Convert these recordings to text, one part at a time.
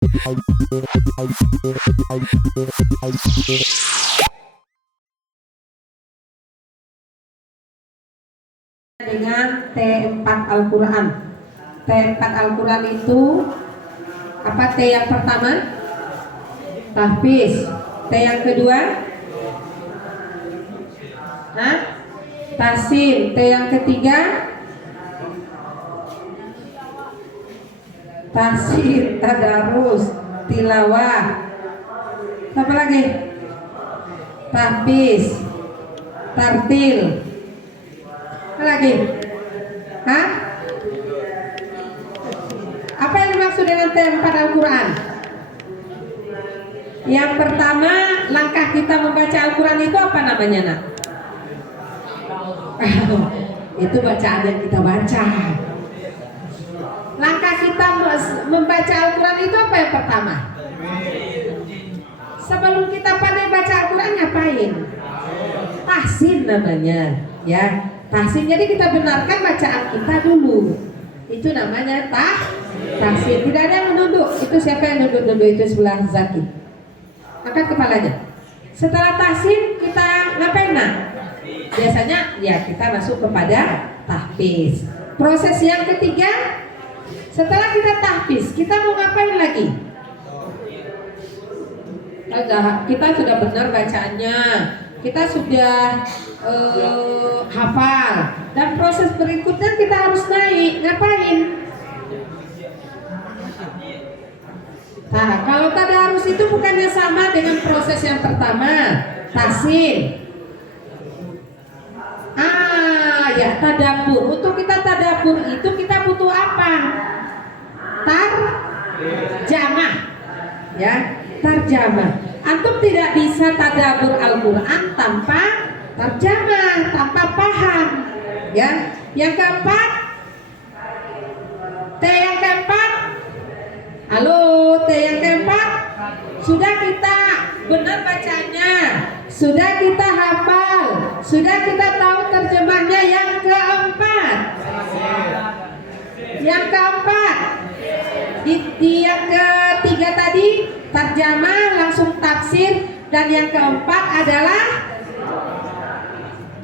Dengan T4 Al-Quran. T4 Al-Quran itu apa? T yang pertama tahfiz, T yang kedua tahsin, T yang ketiga tahsin, tadarus, tilawah, apa lagi? Tahfiz, tartil, apa lagi? Apa yang dimaksud dengan T4 Al-Quran? Yang pertama, langkah kita membaca Al-Quran itu apa namanya, nak? Itu bacaan yang kita baca. Langkah kita membaca Al-Quran itu apa yang pertama? Sebelum kita pandai baca Al-Quran ngapain? Tahsin namanya, ya. Tahsin, jadi kita benarkan bacaan kita dulu. Itu namanya tahsin. Tidak ada yang menunduk. Itu siapa yang nunduk-nunduk? Itu sebelah Zaki. Angkat kepalanya. Setelah tahsin kita ngapain, nak? Biasanya ya kita masuk kepada tahfiz. Proses yang ketiga, setelah kita tahfiz, kita mau ngapain lagi? Kita sudah benar bacaannya, kita sudah hafal, dan proses berikutnya kita harus naik. Ngapain? Nah, kalau tadarus itu bukannya sama dengan proses yang pertama, tahsin. Ya, tadabbur. Untuk kita tadabbur itu kita butuh apa? Tarjamah. Ya, tarjamah. Antum tidak bisa tadabbur Al-Quran tanpa tarjamah, tanpa paham. Ya, yang keempat, T yang keempat. Halo, T yang keempat. Sudah kita benar bacanya, sudah kita hafal, sudah kita tahu terjemahnya. Yang keempat, yang ketiga tadi terjemah langsung tafsir, dan yang keempat adalah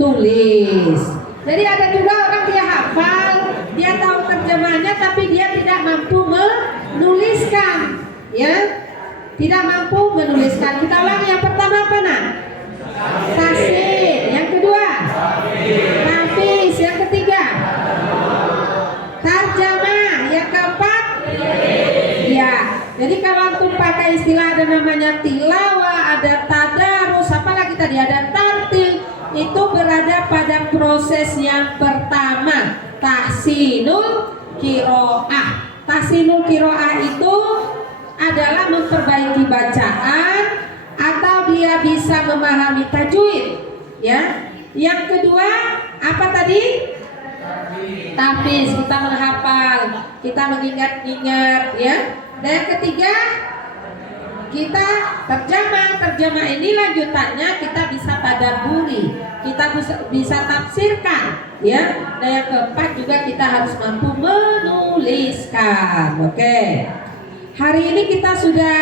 tulis. Jadi ada juga orang dia hafal, dia tahu terjemahnya, tapi dia tidak mampu menuliskan, ya, tidak mampu menuliskan. Kita ulang. Yang pertama apa, nak? Tahsin. Yang kedua tahfiz. Yang ketiga tarjamah. Yang keempat ya. Jadi kalau antum pakai istilah, ada namanya tilawah, ada tadarus, apalagi tadi ada tartil, itu berada pada proses yang pertama, tahsinul qiraah. Tahsinul qiraah itu adalah memperbaiki bacaan atau dia bisa memahami tajwid, ya. Yang kedua apa tadi? Tahfiz, kita menghafal, kita mengingat-ingat, ya. Dan yang ketiga kita terjemah. Terjemah ini lanjutannya kita bisa tadabburi, kita bisa tafsirkan, ya. Dan yang keempat juga kita harus mampu menuliskan. Oke. Hari ini kita sudah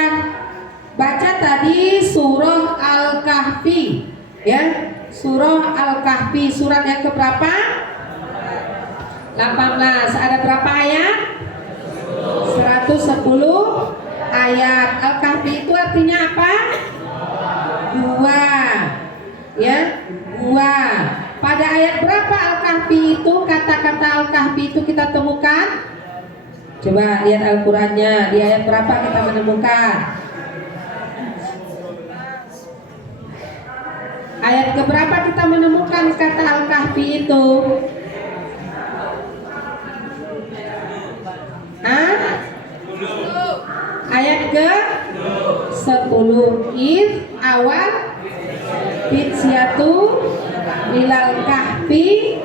baca tadi surah Al-Kahfi, ya. Surah Al-Kahfi, surat yang keberapa? 18. Ada berapa ayat? 110 ayat. Al-Kahfi itu artinya apa? Dua, ya, dua. Pada ayat berapa Al-Kahfi itu, kata-kata Al-Kahfi itu kita temukan? Coba lihat Al-Qurannya, di ayat berapa kita menemukan? Ayat keberapa kita menemukan kata Al-Kahfi itu? Ayat ke 10. Awal Fitsyatu Ilal Kahfi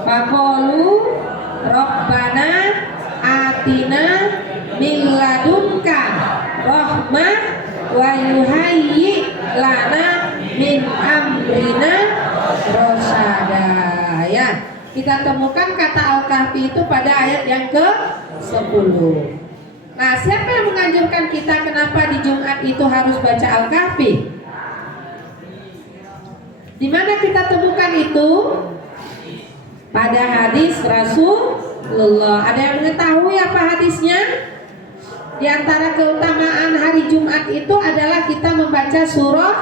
Faqalu Rabbana Atina min ladunka rahmah wa yuhayyi lana min amrina rasyada. Ya, kita temukan kata Al-Kahfi itu pada ayat yang ke-10. Nah, siapa yang menganjurkan kita kenapa di Jumat itu harus baca Al-Kahfi? Di mana kita temukan itu? Pada hadis Rasulullah. Ada yang mengetahui apa hadisnya? Di antara keutamaan hari Jumat itu adalah kita membaca surah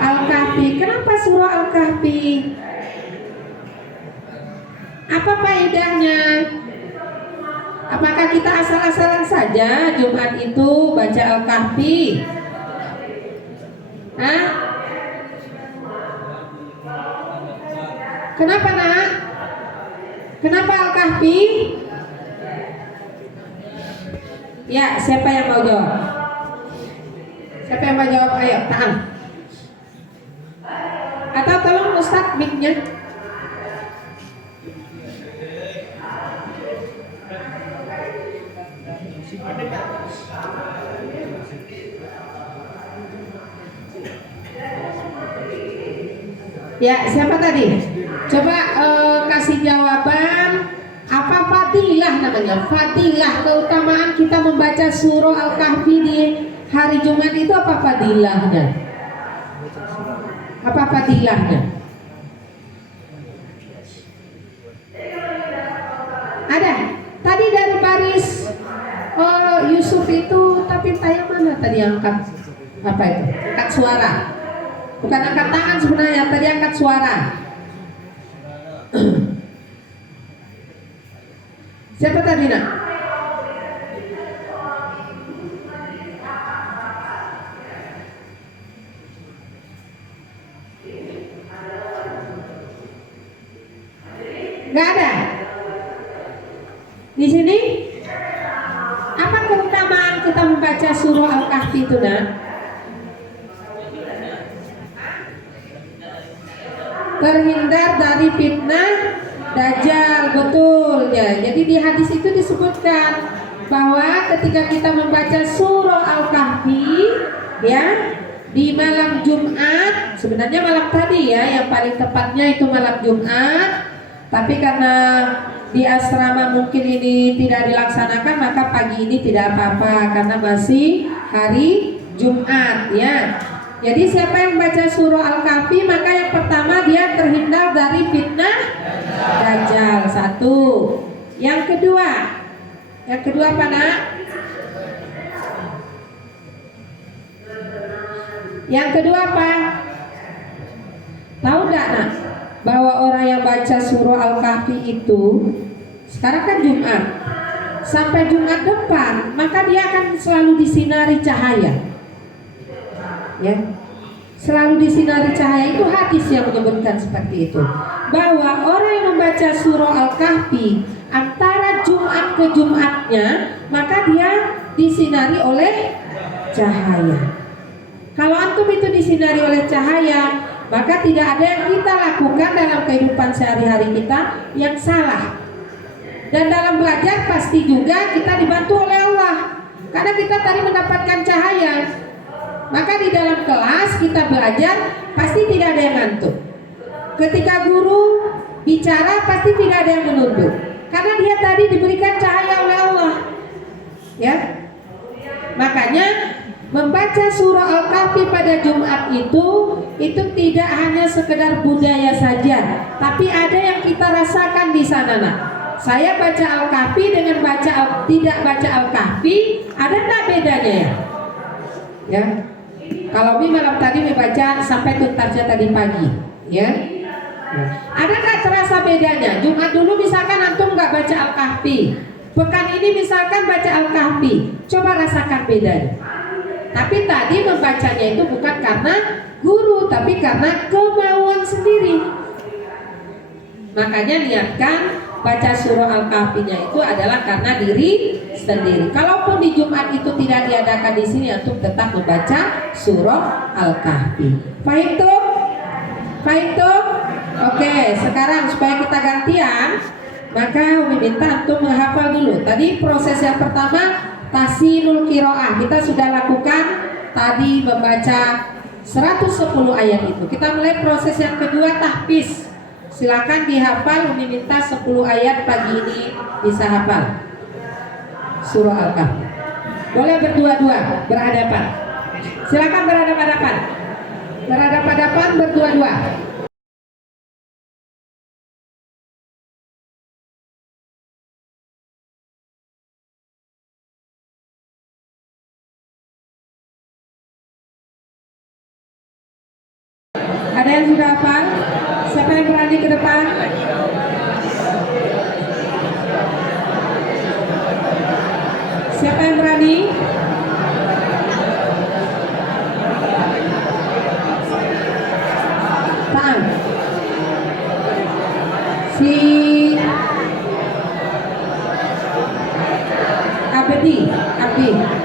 Al-Kahfi. Kenapa surah Al-Kahfi? Apa faedahnya? Apakah kita asal-asalan saja Jumat itu baca Al-Kahfi? Hah? Kenapa nak? Kenapa Al-Kahfi? Ya, siapa yang mau jawab? Siapa yang mau jawab? Ayo, tahan. Atau tolong Ustadz mic-nya. Ya, siapa tadi? Coba kasih jawaban. Apa fadilah namanya? Fadilah, keutamaan kita membaca surah Al-Kahfi di hari Jumat itu apa fadilahnya? Apa fadilahnya? Ada? Tadi dari baris Yusuf itu, tapi tayang mana tadi angkat? Apa itu? Angkat suara. Bukan angkat tangan sebenarnya, tadi angkat suara. Siapa tadi nak? Gak ada. Di sini apa keutamaan kita membaca surah Al-Kahfi itu nak? Terhindar dari fitnah Dajjal, betul ya. Jadi di hadis itu disebutkan bahwa ketika kita membaca surah Al-Kahfi ya di malam Jumat, sebenarnya malam tadi ya, yang paling tepatnya itu malam Jumat, tapi karena di asrama mungkin ini tidak dilaksanakan, maka pagi ini tidak apa-apa karena masih hari Jumat ya. Jadi siapa yang baca surah Al-Kahfi, maka yang pertama dia terhindar dari fitnah Dajjal, satu. Yang kedua apa nak? Yang kedua apa? Tahu nggak nak? Bahwa orang yang baca surah Al-Kahfi itu, sekarang kan Jumat, sampai Jumat depan, maka dia akan selalu disinari cahaya. Ya, selalu disinari cahaya. Itu hadis yang menyebutkan seperti itu, bahwa orang yang membaca surah Al-Kahfi antara Jumat ke Jumatnya, maka dia disinari oleh cahaya. Kalau antum itu disinari oleh cahaya, maka tidak ada yang kita lakukan dalam kehidupan sehari-hari kita yang salah. Dan dalam belajar pasti juga kita dibantu oleh Allah, karena kita tadi mendapatkan cahaya. Maka di dalam kelas kita belajar pasti tidak ada yang ngantuk. Ketika guru bicara pasti tidak ada yang menunduk, karena dia tadi diberikan cahaya oleh Allah. Ya, makanya membaca surah Al-Kahfi pada Jumat itu tidak hanya sekedar budaya saja, tapi ada yang kita rasakan di sana nak. Saya baca Al-Kahfi dengan tidak baca Al-Kahfi, ada tak bedanya ya? Ya. Kalau Mi malam tadi membaca sampai tuntasnya tadi pagi, ya. Ada nggak terasa bedanya? Jumat dulu misalkan antum nggak baca Al-Kahfi, pekan ini misalkan baca Al-Kahfi, coba rasakan bedanya. Tapi tadi membacanya itu bukan karena guru, tapi karena kemauan sendiri. Makanya niatkan baca surah Al-Kahfinya itu adalah karena diri sendiri. Kalaupun di Jumat itu tidak diadakan di sini, antum tetap membaca surah Al-Kahfi. Paham tuh? Paham tuh? Oke, sekarang supaya kita gantian, maka Umi minta antum menghafal dulu. Tadi proses yang pertama tahsinul qiraah kita sudah lakukan, tadi membaca 110 ayat itu. Kita mulai proses yang kedua, tahfiz. Silakan dihafal. Umi minta 10 ayat pagi ini bisa hafal surah Al-Kahfi. Boleh berdua-dua, berhadapan. Silakan berhadapan-hadapan. Berhadapan-hadapan berdua-dua. Ada yang sudah hafal? Siapa yang berani ke depan? Siapa yang berani? Tahan. Si Abdi.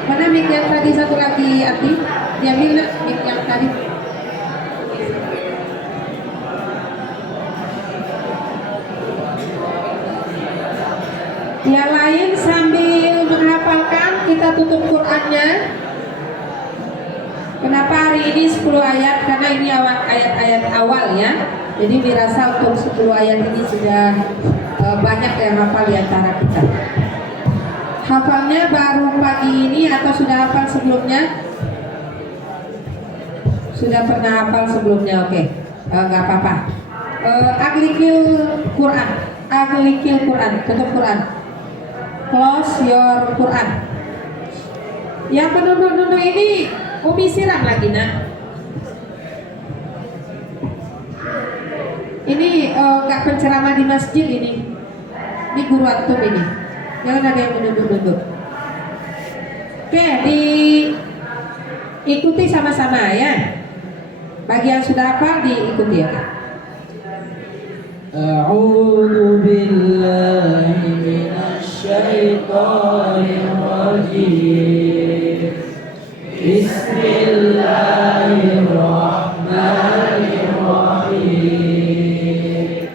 Mana mic yang tadi satu lagi Abdi? Diambil nak mic yang tadi. Yang lain sambil menghafalkan, kita tutup Qurannya. Kenapa hari ini 10 ayat? Karena ini ayat-ayat awal ya. Jadi dirasa untuk 10 ayat ini sudah banyak yang hafal di antara kita. Hafalnya baru pagi ini atau sudah hafal sebelumnya? Sudah pernah hafal sebelumnya, oke. Nggak apa-apa. Aglikil Quran. Tutup Quran. Close your Quran. Yang penuh-penuh ini Umi siram lagi nak. Ini nggak penceramah di masjid ini. Ini guru antum ini. Jangan ada yang menunduk-nunduk. Oke, diikuti sama-sama ya. Bagi yang sudah hafal diikuti ya. A'udzu billahi minasy syaithanir rajim. Bismillahirrahmanirrahim.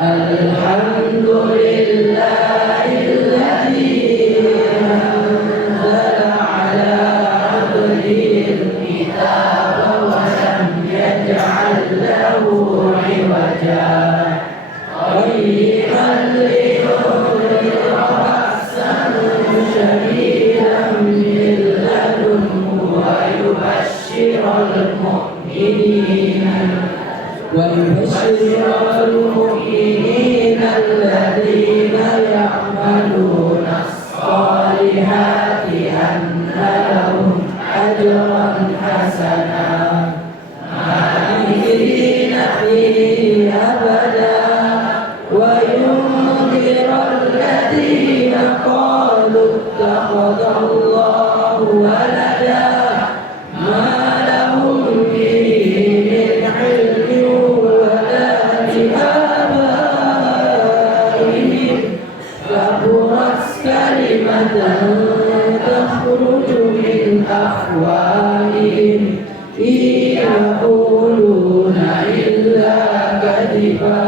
Alhamdulillahilladzi anzala ala 'abdihil kitaba wa lam yaj'al lahu 'iwaja. قيما لينذر بأسا شديدا من لدنه ويبشر المؤمنين الذين يعملون الصالحات أن لهم أجرا حسنا ماكثين فيه أبدا وينذر الذين قالوا اتخذ الله ولدا ما لهم به من علم ولا لآبائهم كبرت كلمة تخرج من أفواههم إن يقولون إلا كذبا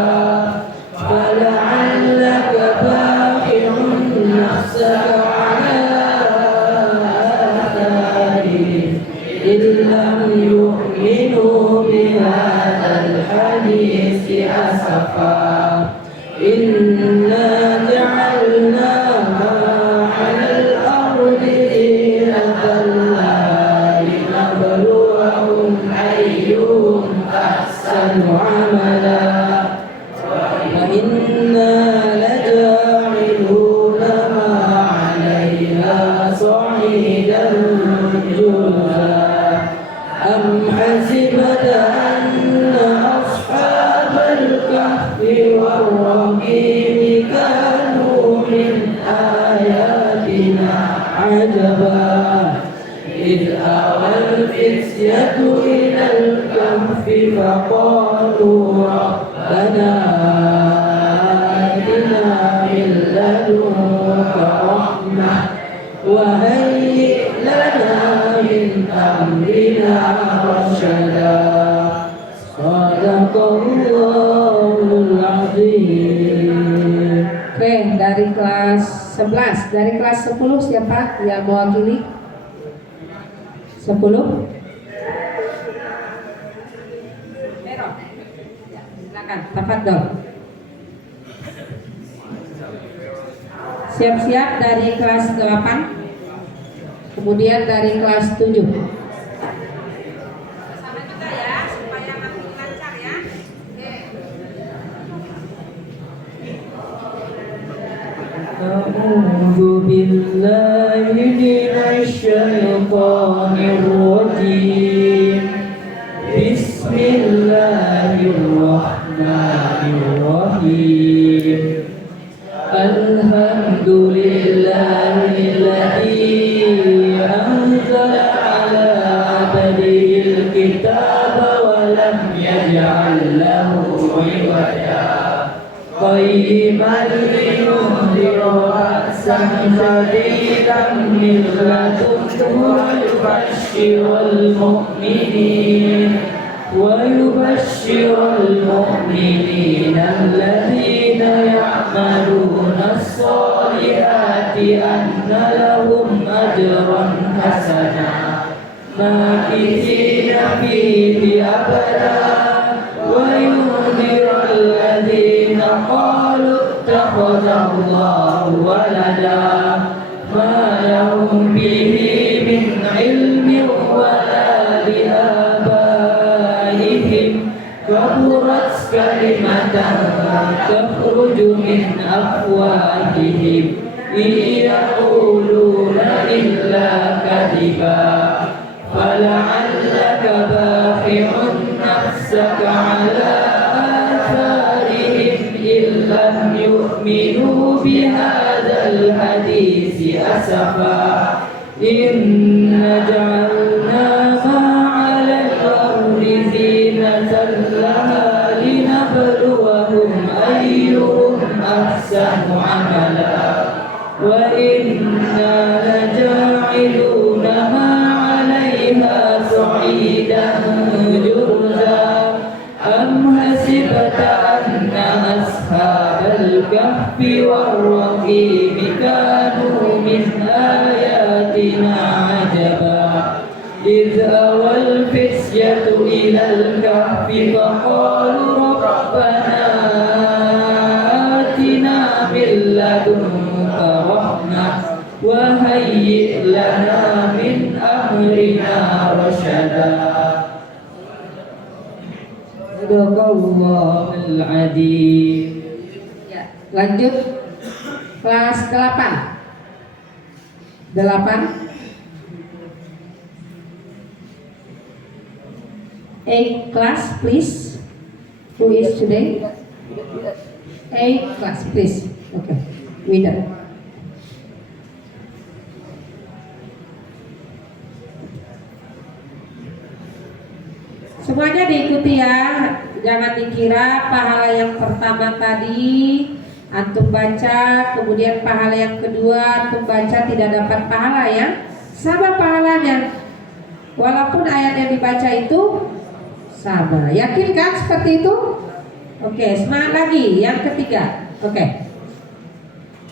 فلعلك باخع نفسك على آثارهم إن لم يؤمنوا بهذا الحديث أسفا إنا جعلناها على الأرض زينة لها لنبلوهم أيهم أحسن عملا وإنا لجاعلون ما عليها صعيدا جرزا أم حسبت أن أصحاب الكهف والرقيم كانوا من آياتنا عجبا إذ أوى الفتية إلى الكهف فقالوا ربنا آتنا من لدنك رحمة وهيئ لنا من أمرنا رشدا صدق Allahul Azim. Oke, dari kelas 11, dari kelas 10 siapa yang mewakili? 10? Silakan, tafadhol. Siap-siap dari kelas 8. kemudian dari kelas 7. أعوذ بالله من الشيطان الرجيم بسم الله الرحمن الرحيم الحمد لله الذي أنزل على عبده الكتاب ولم يجعل له عوجا قيما لينذر بأسا شديدا من لدنه ويبشر المؤمنين الذين يعملون الصالحات أن لهم أجرا حسنا ماكثين فيه أبدا وينذر الذين قالوا اتخذ الله ولدا ما لهم به من علم ولا لآبائهم كبرت كلمة تخرج من أفواههم إن يقولون إلا كذبا فلعلك باخع نفسك على آثارهم إن لم يؤمنوا بهذا الحديث أسفا إنا جعلنا ما على الأرض زينة لها لنبلوهم أيهم أحسن عملا وإنا لجاعلون ما عليها صعيدا جرزا أم حسبت أن أصحاب الكهف والرقيم كانوا من آياتنا عجبا إذ أوى الفتية إلى الكهف فقالوا ربنا آتنا من لدنك رحمة وهيئ لنا من أمرنا رشدا Sadaqallahul Adzim. Ya, lanjut kelas 8. 8 class please. Who is today? 8 class please. Okay. Winner. Semuanya diikuti ya, jangan dikira pahala yang pertama tadi antum baca, kemudian pahala yang kedua antum baca tidak dapat pahala ya. Sama pahalanya, walaupun ayat yang dibaca itu sama. Yakin kan seperti itu? Oke, semangat lagi yang ketiga. Oke.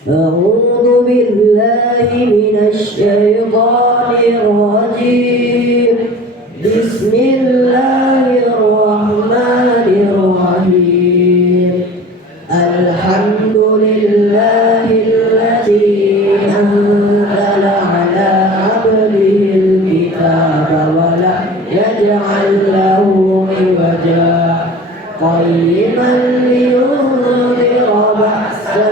أعوذ بالله من الشيطان الرجيم بسم الله الرحمن الرحيم الحمد لله الذي أنزل على عبده الكتاب ولم يجعل له عوجا قيما لينذر بأسا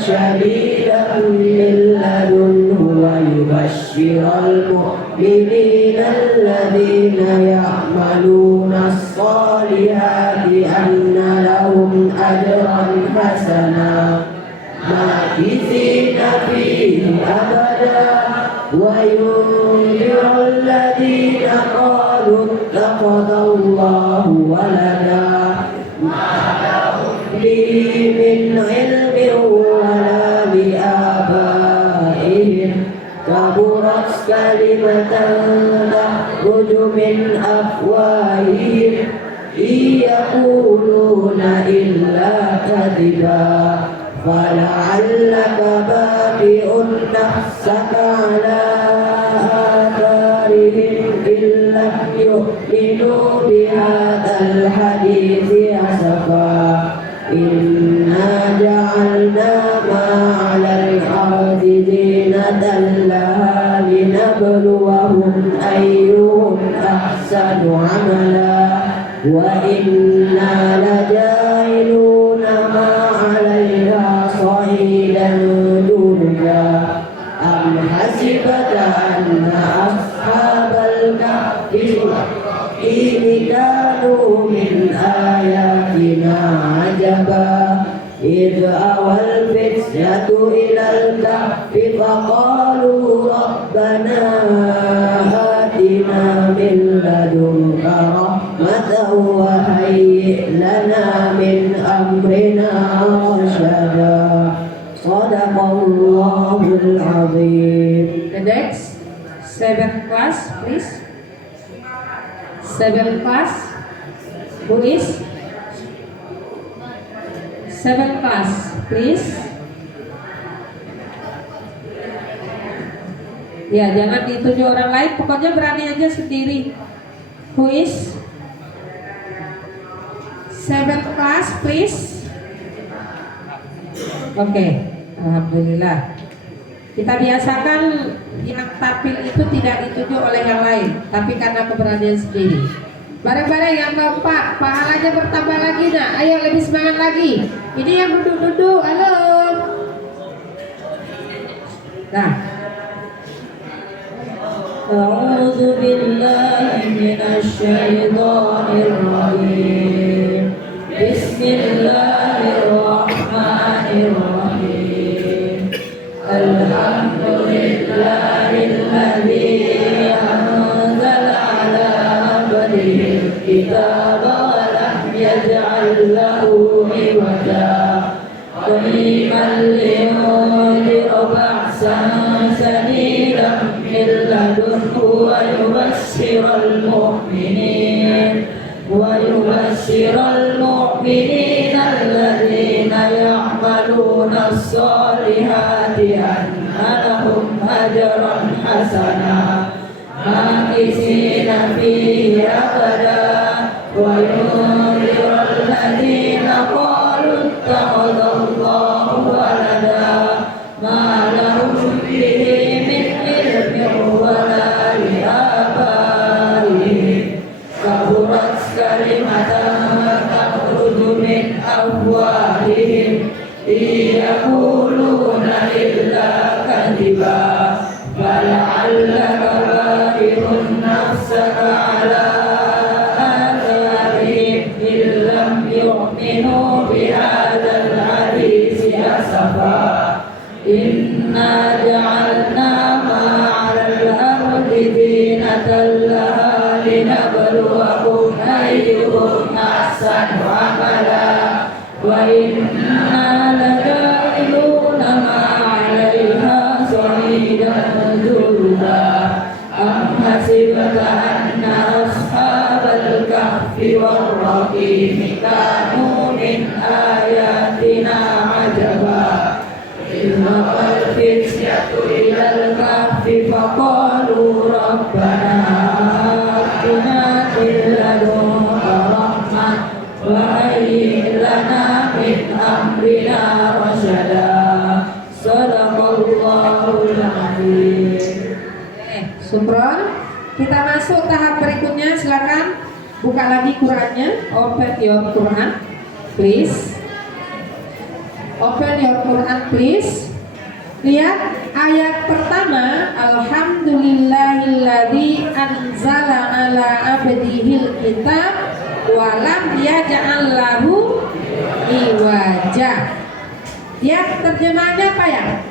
شديدا من لدنه ويبشر المؤمنين الذين يعملون الصالحات أن لهم أجرا حسنا ماكثين فيه أبدا وينذر الذين قالوا اتخذ الله ولدا ما لهم به من علم ولا لآبائهم كبرت كلمة تخرج من أفواههم إن يقولون إلا كذبا فلعلك باخع نفسك على آثارهم إن لم يؤمنوا بهذا الحديث أسفا إنا جعلنا ما على الأرض زينة لها لنبلوهم أيهم أحسن عملا وإنا لجاعلون ما عليها صعيدا جرزا أم حسبت أن أصحاب الكهف إن كانوا من آياتنا عجبا إذ أوى الفتية إلى الكهف فقالوا ربنا آتنا من لدنك رحمة وهيئ لنا من أمرنا رشدا صدق الله العظيم. The next 7th class, please. 7th class. Who is? 7th class, please. Ya, jangan dituju orang lain, pokoknya berani aja sendiri. Who is? 7th class, please. Oke, alhamdulillah. Kita biasakan yang tampil itu tidak dituju oleh yang lain, tapi karena keberanian sendiri. Bareng-bareng yang keempat, pahalanya bertambah lagi nak. Ayo lebih semangat lagi. Ini yang duduk-duduk, halo. Nah. A'udzu billahi minasy syaithanir rajim. Bismillahirrahmanirrahim. Alhamdulillahilladzi anzala ala abdihi kitaba wa lam yaj'al lahu iwaja qaiman liyunzira ba'san shadidan min ladunhu wa yubashshiral mu'minin alladzina ya'maluna as-solihati anna lahum ajran hasana makisina fihi abada wa yunziru alladzina qalu ittakhadallahu walada ma lahum bihi min ilmin wala li'abaihim kaburat kalimatan takhruju min afwahihim yaquluna illa kadhiba fal'allaka ba'i'un nafsaka ala atharihim illam yu'minu bihadzal hadisi asafa inna ja'alna ma 'alal ardi zinatan laha linabluwahum ayyuhum ahsanu amala wa inna laja'iluna ma 'alaiha sa'idan jurza am hasibta anna ashabal kahfi war raqim kanu min ayatina ajaba idza al-fityatu ila al-kahfi faqalu rabbana atina min ladunka rahmah wa hayyi lana min amrina rasyada sadaqallahul azim. Syukron. Kita masuk tahap berikutnya, silakan buka lagi Qurannya, open your Quran please. Open your Quran please. Lihat ayat pertama, alhamdulillahilladzi anzala ala abdihil kitab wa lam yaj'al lahu iwaja. Ya, terjemahannya apa ya?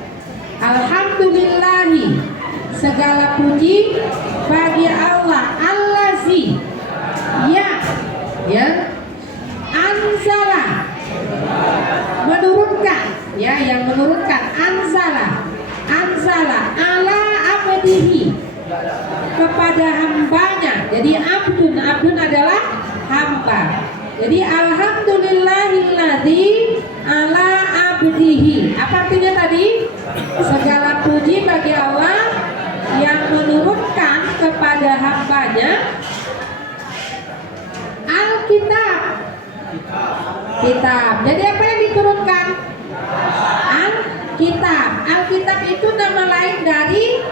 Alhamdulillahi, segala puji bagi Allah, allazi ya anzala, menurunkan, ya, yang menurunkan, anzala ala abdihi, kepada hambanya. Jadi abdun adalah hamba. Jadi alhamdulillahilladzi ala abdihi, apa artinya tadi? Segala puji bagi Allah yang menurunkan kepada hambanya Alkitab. Kitab. Jadi apa yang diturunkan? Alkitab. Alkitab itu nama lain dari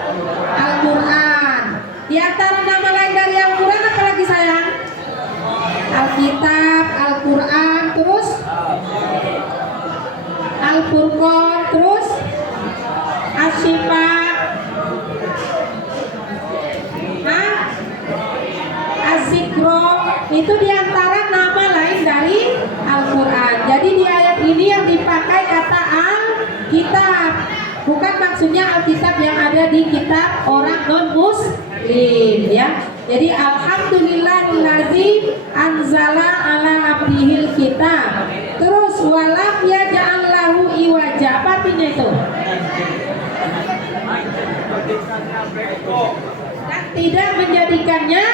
Al-Quran. Di antara nama lain dari Al-Quran apa lagi sayang? Alkitab, Al-Quran, terus Al-Furqan, terus Asy-Syifa, Az-Zikro. Itu diantara nama lain dari Al-Quran. Jadi di ayat ini yang dipakai kata Al-Kitab, bukan maksudnya Alkitab yang ada di kitab orang non-muslim ya. Jadi alhamdulillahillazi anzala ala abdihil kitab. Terus walam yaj'al lahu iwaja. Apa artinya itu? Dan tidak menjadikannya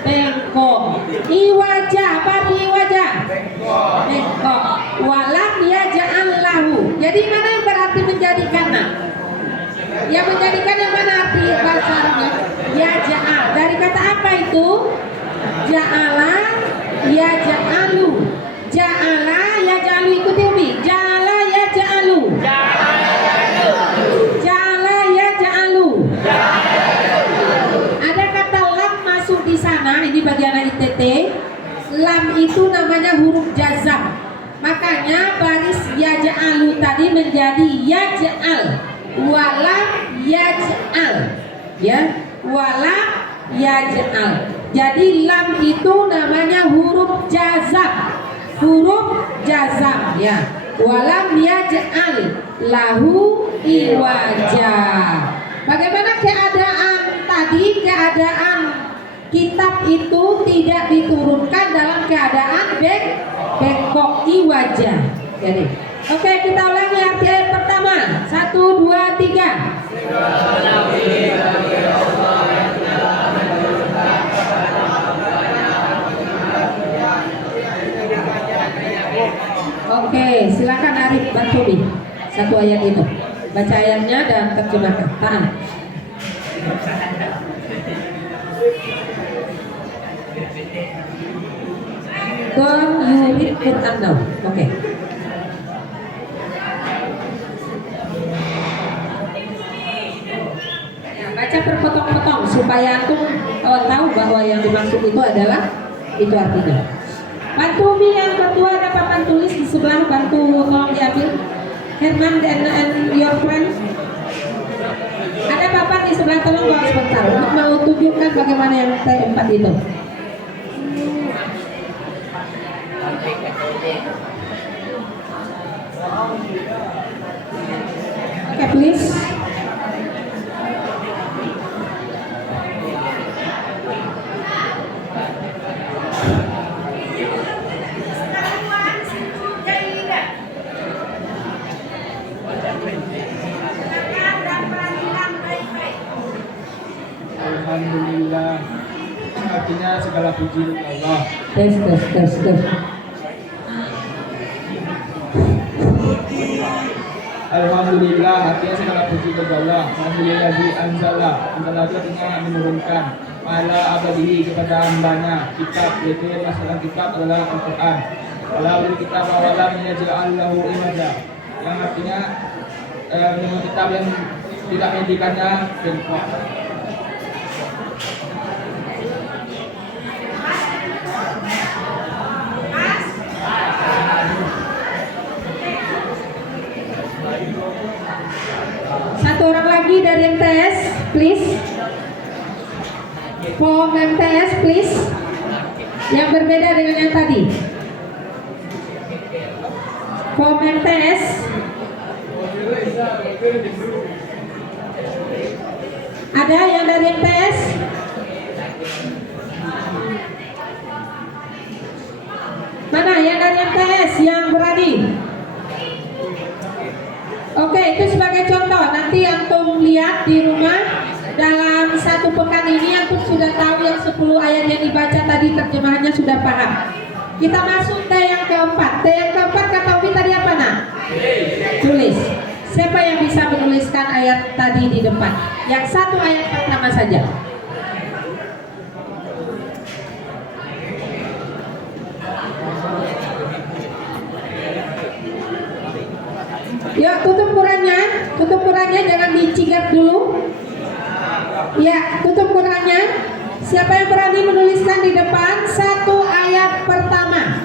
bengkok. Iwaja, apa arti iwaja? Bengkok. Walam yaj'al lahu. Jadi mana yang berarti menjadikannya? Yang menjadikan yang mana arti bahasa Arabnya? Ya ja'al. Dari kata apa itu? Ja'ala ya ja'alu. Ja'ala ya ja'alu, ikuti Umi. Ja'ala ya ja'alu. Ja'ala ya ja'alu. Ada kata lam masuk di sana, ini bagian ITT. Lam itu namanya huruf jazam. Makanya baris ya ja'alu tadi menjadi ya ja'al. Walam yaj'al ya, walam yaj'al. Jadi lam itu namanya huruf jazam, huruf jazam ya. Walam yaj'al lahu iwaja. Bagaimana keadaan tadi? Keadaan kitab itu tidak diturunkan dalam keadaan bengkok, iwaja. Jadi oke, kita ulangi arti ayat pertama. 1, 2, 3. Oke, silakan Arif bantu nih. Satu ayat itu. Baca ayatnya dan terjemahkan. Tahan. Don't you read Quran now. Oke. Baca berpotong-potong supaya antum tahu bahwa yang dimaksud itu adalah itu artinya. Bantu Umi yang kedua ada papan tulis di sebelah, bantu tolong diambil. Herman and your friends. Ada papan di sebelah, tolong bawa sebentar. Mau tunjukkan bagaimana yang T4 itu. Oke, please. Alhamdulillah, artinya segala puji untuk Allah. Tes. Alhamdulillah, artinya segala puji untuk Allah. Alhamdulillah di anzala itu artinya menurunkan ala abadihi kepada hambanya kitab, yaitu masalah kitab adalah Al-Quran. Walau kitab awalam yaj'al lahu iwaja, yang artinya kitab yang tidak menjadikannya bengkok. Satu orang lagi dari MTS, please. Form MTS, please. Yang berbeda dengan yang tadi. Form MTS. Ada yang dari MTS? Mana yang dari MTS yang berani? Oke, itu sebagai contoh. Nanti antum lihat di rumah dalam satu pekan ini antum sudah tahu yang 10 ayat yang dibaca tadi terjemahannya sudah paham. Kita masuk T yang keempat. T yang keempat kata Umi tadi apa nak? Tulis. Siapa yang bisa menuliskan ayat tadi di depan? Yang satu ayat pertama saja. Yuk tutup Qurannya jangan dicigap dulu. Ya, tutup Qurannya. Siapa yang berani menuliskan di depan satu ayat pertama?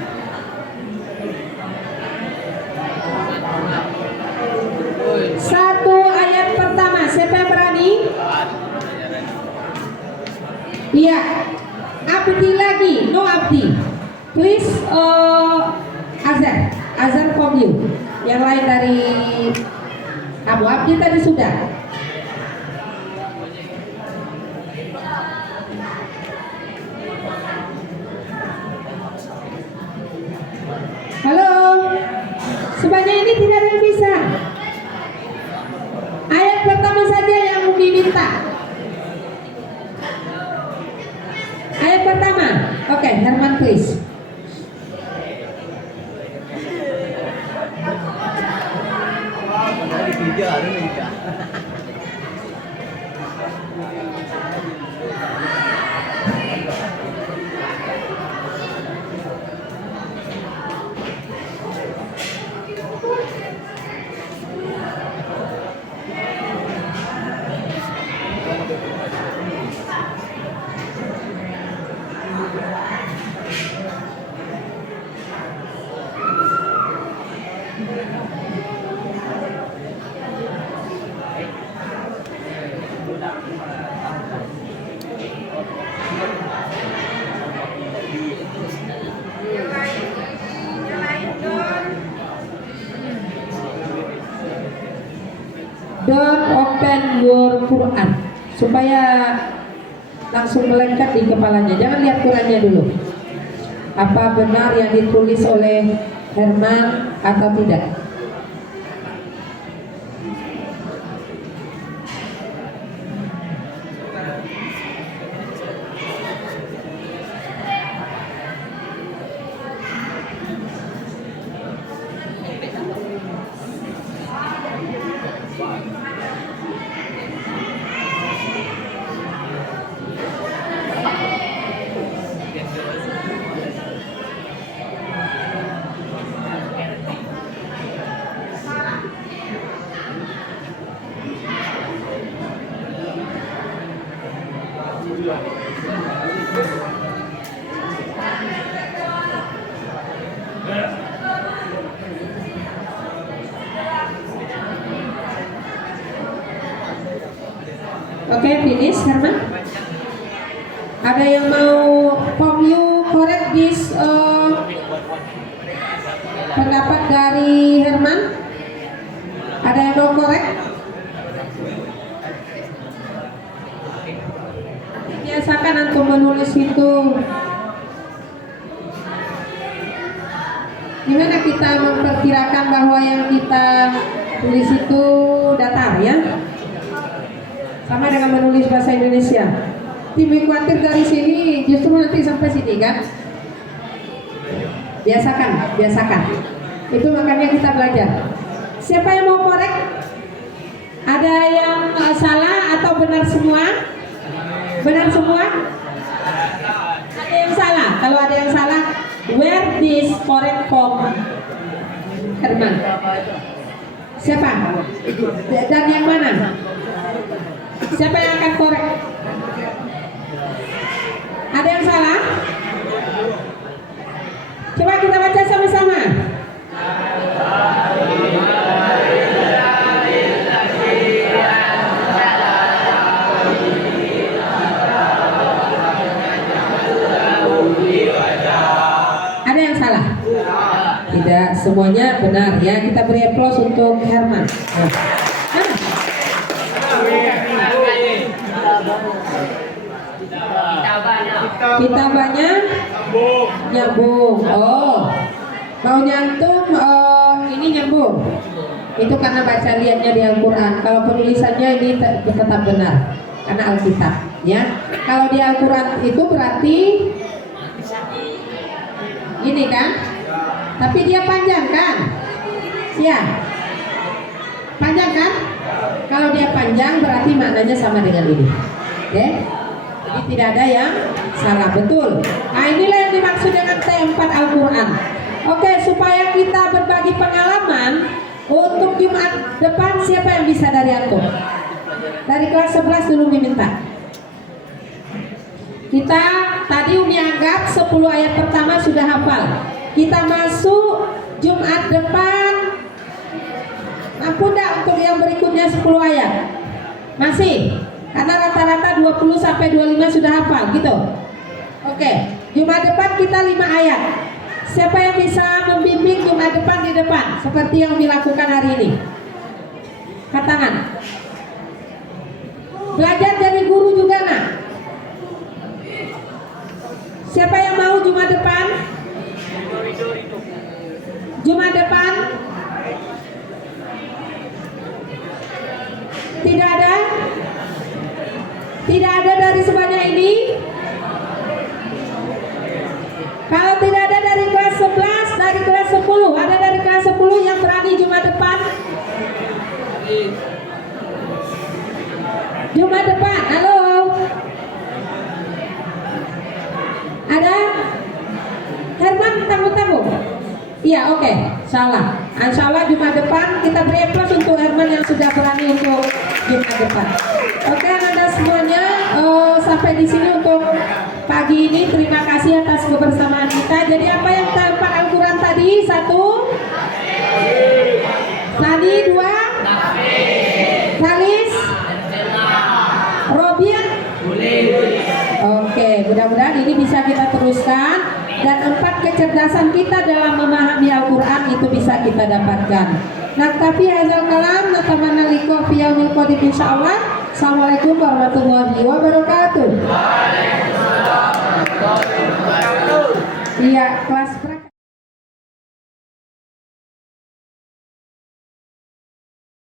Satu ayat pertama. Siapa yang berani? Iya. Abdi lagi, no Abdi. Please, Azhar from you. Yang lain dari Abu Abdi tadi sudah. Halo, sebanyak ini tidak ada yang bisa. Ayat pertama saja yang diminta. Ayat pertama. Oke, Herman please. Don't open your Quran supaya langsung melekat di kepalanya. Jangan lihat Qurannya dulu. Apa benar yang ditulis oleh Herman atau tidak? Oke, finish Herman. Ada yang mau from you correct this pendapat dari Herman? Ada yang mau correct? Biasakan antum menulis itu. Gimana kita memperkirakan bahwa yang kita tulis itu datar ya? Sama dengan menulis bahasa Indonesia. Tim khawatir dari sini justru nanti sampai sini kan? Biasakan. Itu makanya kita belajar. Siapa yang mau korek? Ada yang salah atau benar semua? Benar semua? Ada yang salah. Kalau ada yang salah, where this correct from? Herman. Siapa? Dan yang mana? Siapa yang akan korek? Ada yang salah? Coba kita baca sama-sama. Ada yang salah? Tidak, semuanya benar ya. Kita beri aplaus untuk Herman. Kita banyak nyambung. Oh, mau nyantum ini nyambung. Itu karena baca lihatnya di Al-Quran. Kalau penulisannya ini tetap benar karena Alkitab. Ya, kalau di Al-Quran itu berarti ini kan? Tapi dia panjang kan? Ya, panjang kan? Kalau dia panjang berarti maknanya sama dengan ini. Oke? Jadi tidak ada yang salah, betul. Nah, inilah yang dimaksud dengan T4 Al-Quran. Oke, supaya kita berbagi pengalaman untuk Jumat depan, siapa yang bisa dari aku? Dari kelas 11 dulu diminta. Kita tadi Umi anggap 10 ayat pertama sudah hafal. Kita masuk Jumat depan. Mampu enggak untuk yang berikutnya 10 ayat? Masih? Karena rata-rata 20 sampai 25 sudah hafal gitu. Oke, Jumat depan kita 5 ayat. Siapa yang bisa membimbing Jumat depan di depan seperti yang dilakukan hari ini? Angkat tangan. Belajar dari guru juga nak. Siapa yang mau Jumat depan? Jumat depan? Tidak ada? Tidak ada dari sebanyak ini? Kalau tidak ada dari kelas 11, dari kelas 10, ada dari kelas 10 yang berani Jumat depan? Jumat depan, halo? Ada? Herman tanggung-tanggung? Iya, oke, salah. Insya Allah Jumat depan kita beri plus untuk Herman yang sudah berani untuk Jumat depan. Oke, Anda semuanya sampai di sini untuk pagi ini. Terima kasih atas kebersamaan kita. Jadi apa yang tampak Al-Quran tadi? 1 Sani, 2 Salis, Robin. Oke, mudah-mudahan ini bisa kita teruskan. Dan 4 kecerdasan kita dalam memahami Al-Quran itu bisa kita dapatkan. Nah, tapi hazal kalam natamana liqa fi yaumil qadim insyaallah. Assalamualaikum warahmatullahi wabarakatuh. Iya, kelas